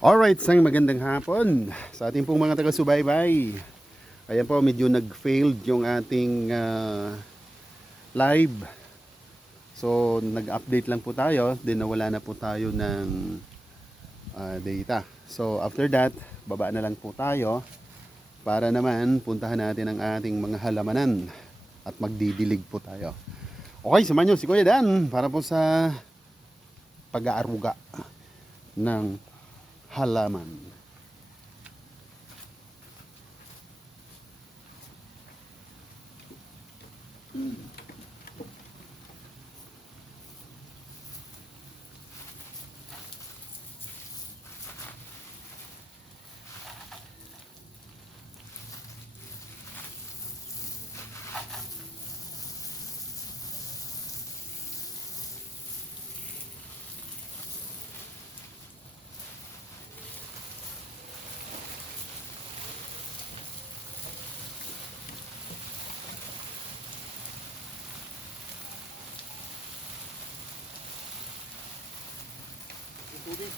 Alright, sang magandang hapon sa ating pong mga taga-subaybay. Ayan po, medyo nag-failed yung ating live. So, nag-update lang po tayo, then nawala na po tayo ng data. So, after that, baba na lang po tayo para naman puntahan natin ang ating mga halamanan at magdidilig po tayo. Okay, samahan nyo si Kuya Dan para po sa pag-aaruga ng halaman. Tubig.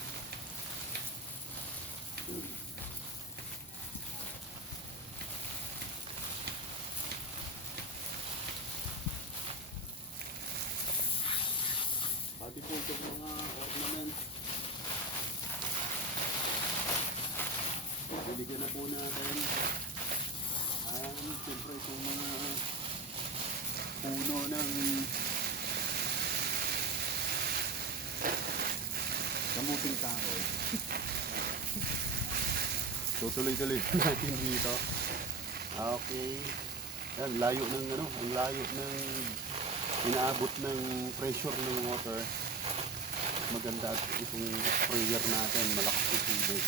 Pati po itong mga ornament. Bibigyan na po natin ang siyempre itong mga puno ng kamuting kahoy. Tutuloy-tuloy natin dito. Okay. Yan, layo ng ano, ang layo ng inaabot ng pressure ng water. Maganda at itong sprayer natin, malakas yung tubig.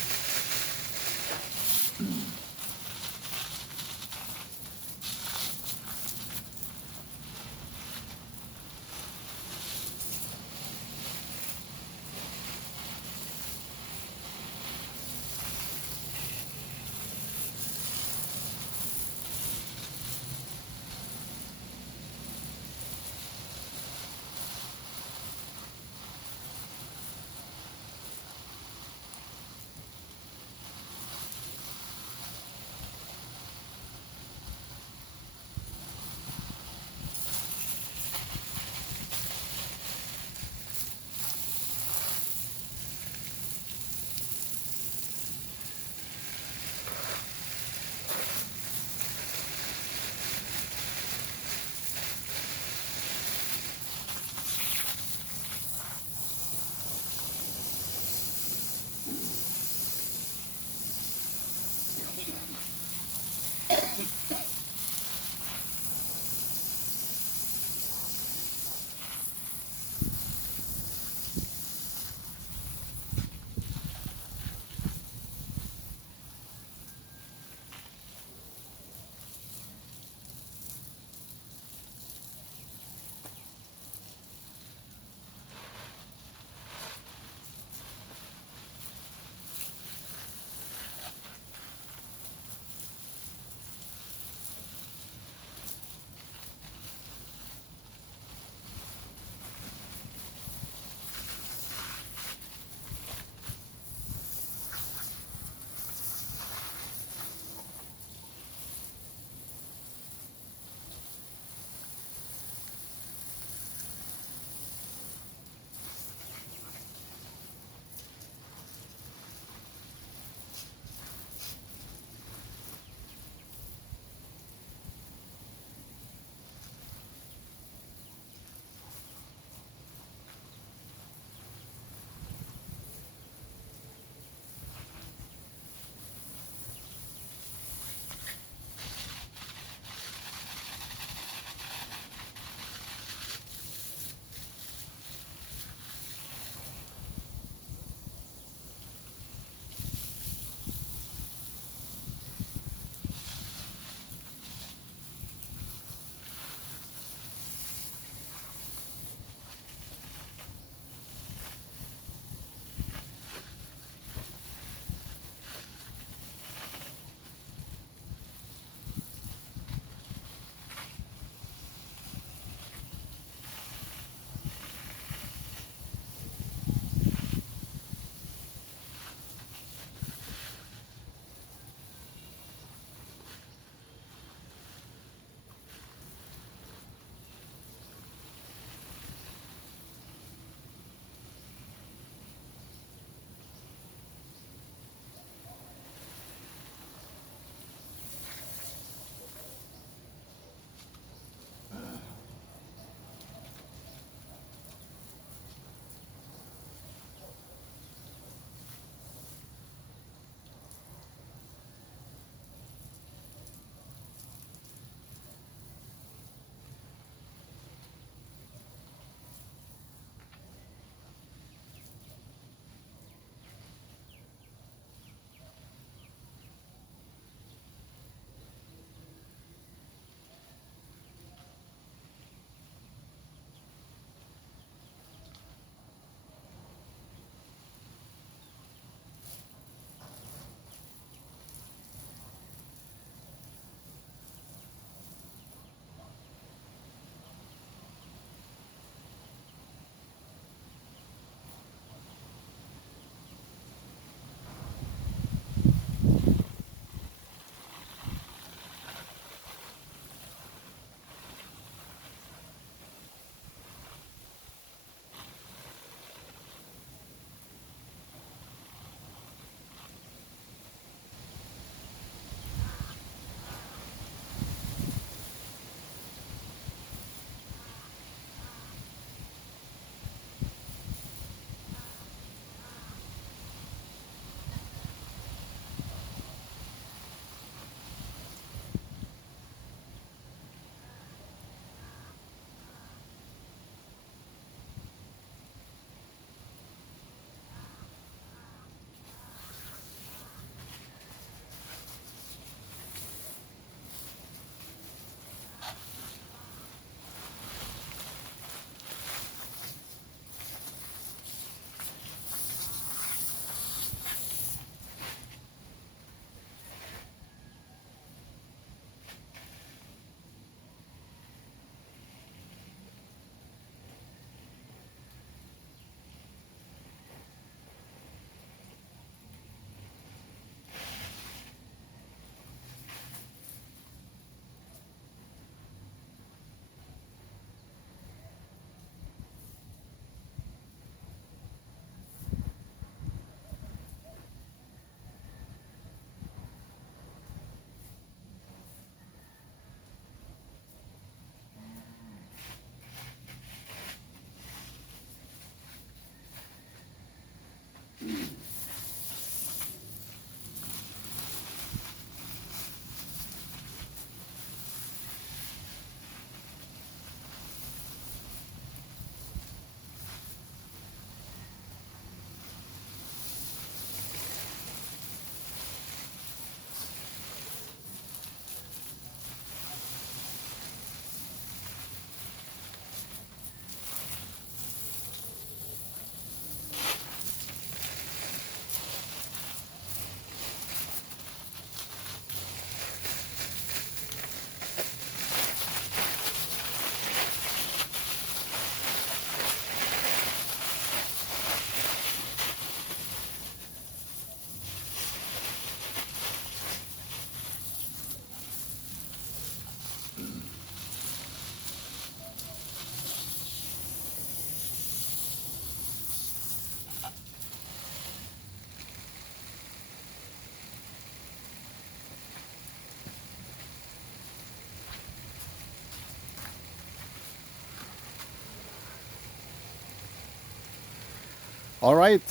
Alright.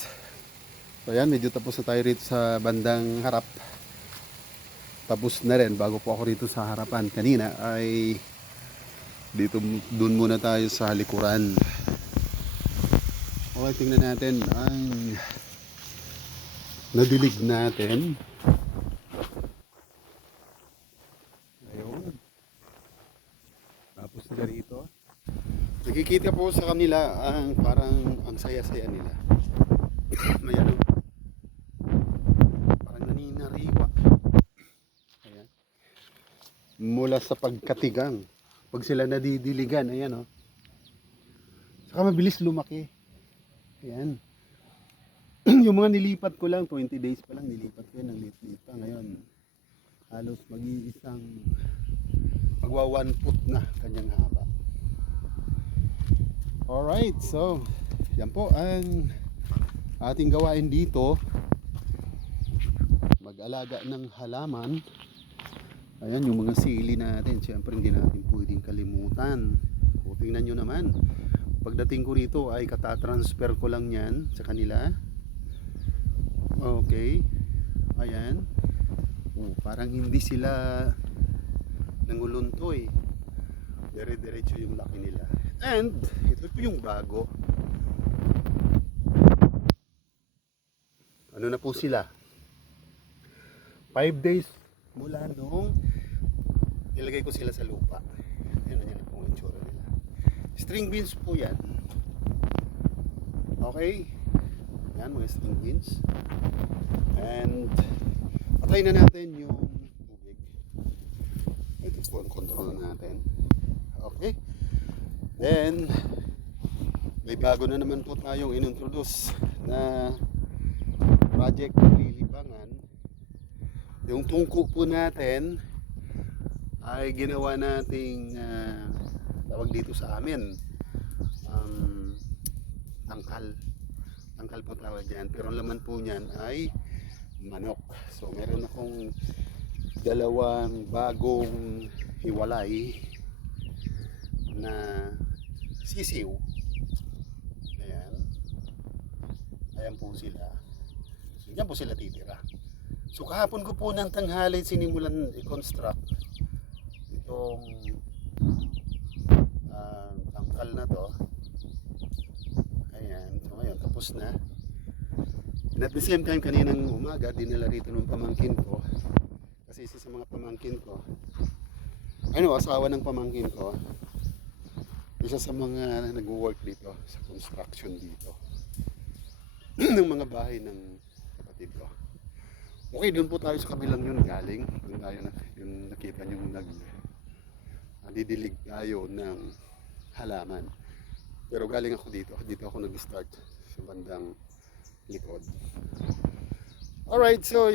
So yan, medyo tapos na tayo rito sa bandang harap. Tapos na rin bago po ako rito sa harapan. Kanina ay dito, dun muna tayo sa halikuran. Okay, tingnan natin ang nadilig natin. Ayun. Tapos na rito. Nakikita po sa kanila ang parang ang saya-saya nila. May ano, parang naninariwa. Ayan. Mula sa pagkatigang. Pag sila nadidiligan, ayan o. Saka mabilis lumaki. Ayan. Yung mga nilipat ko lang, 20 days pa lang nilipat ko yan, ang liit-liit pa. Ngayon, halos mag-iisang magwa 1 foot na kanyang haba. Alright, so yan po ang ating gawain dito. Mag-alaga ng halaman. Ayan yung mga sili natin. Siyempre hindi natin pwedeng kalimutan. O tingnan nyo naman. Pagdating ko rito ay katatransfer ko lang yan sa kanila. Okay. Ayan. Parang hindi sila nanguluntoy. Dire-diretso yung laki nila. And ito po yung bago. Ano na po sila? 5 days mula nung nilagay ko sila sa lupa. Ayan na po ang itsura nila. String beans po yan. Okay. Yan mga string beans. And patay na natin yung tubig. Ito po ang control natin. Okay. Then may bago na naman po tayong inintroduce na project ng lilibangan. Yung tungko po natin ay ginawa nating tawag dito sa amin tangkal po tawag yan, pero ang laman po niyan ay manok. So meron akong dalawang bagong hiwalay na sisiw. Ayan po sila. So, diyan po sila titira. So kahapon ko po ng tanghali sinimulan i-construct itong tangkal na to. Ayan. So ngayon tapos na. And at the same time kaninang umaga dinala rito ng pamangkin ko. Kasi isa sa mga pamangkin ko, asawa ng pamangkin ko, isa sa mga nag-work dito sa construction dito ng mga bahay ng kapatid ko. Okay, doon po tayo sa kabilang yun galing. Doon tayo yung nakita nyo didilig tayo ng halaman. Pero galing ako dito. Dito ako nag-start sa bandang likod. Alright, so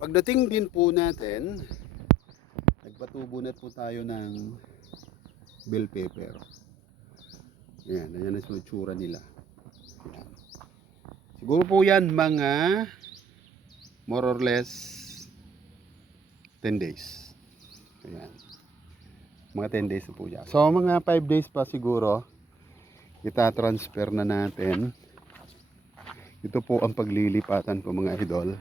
pagdating din po natin, nagpatubo na po tayo ng bell pepper. Ayan ang itsura nila. Ayan. Siguro po yan mga more or less 10 days. Ayan. Mga 10 days na po yan. So mga 5 days pa siguro ita-transfer na natin. Ito po ang paglilipatan ko mga idol.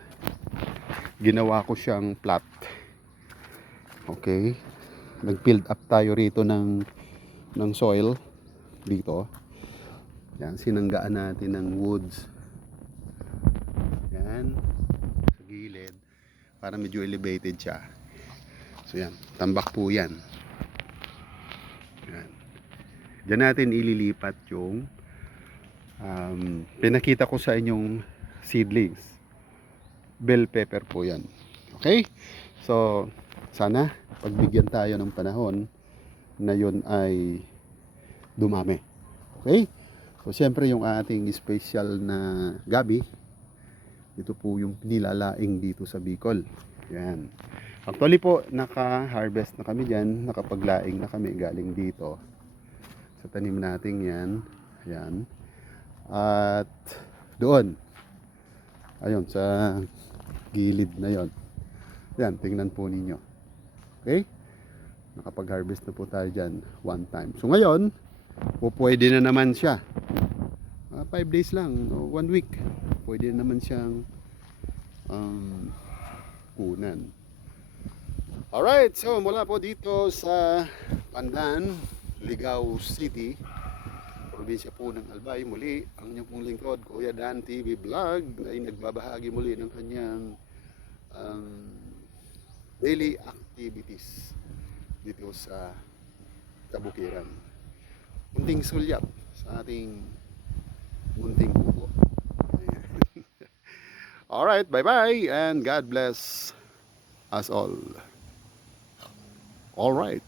Ginawa ko siyang flat. Okay. Nag-build up tayo rito ng soil dito. Yan, sinanggaan natin ng woods. Yan, sa gilid para medyo elevated siya. So yan, tambak po yan. Yan. Diyan natin ililipat yung pinakita ko sa inyong seedlings. Bell pepper po yan. Okay? So, sana pagbigyan tayo ng panahon na yun ay dumami. Okay? So siyempre yung ating special na gabi, ito po yung nilalaing dito sa Bicol. Yan. Actually po naka-harvest na kami diyan, nakapaglaing na kami galing dito sa tanim nating yan. Yan. At doon, ayun sa gilid na yon. Yan, tingnan po ninyo. Okay? Nakapag-harvest na po tayo dyan one time. So ngayon, pwede na naman siya. 5 days lang, o 1 week, pwede naman siyang kunan. Alright, so mula po dito sa Pandan, Ligao City, probinsya po ng Albay, muli ang inyong pong lingkod, Kuya Dan TV Vlog, ay nagbabahagi muli ng kanyang daily activities dito sa Kabukiran. Munting sulyap sa ating munting kubo. Alright, bye-bye and God bless us all. Alright.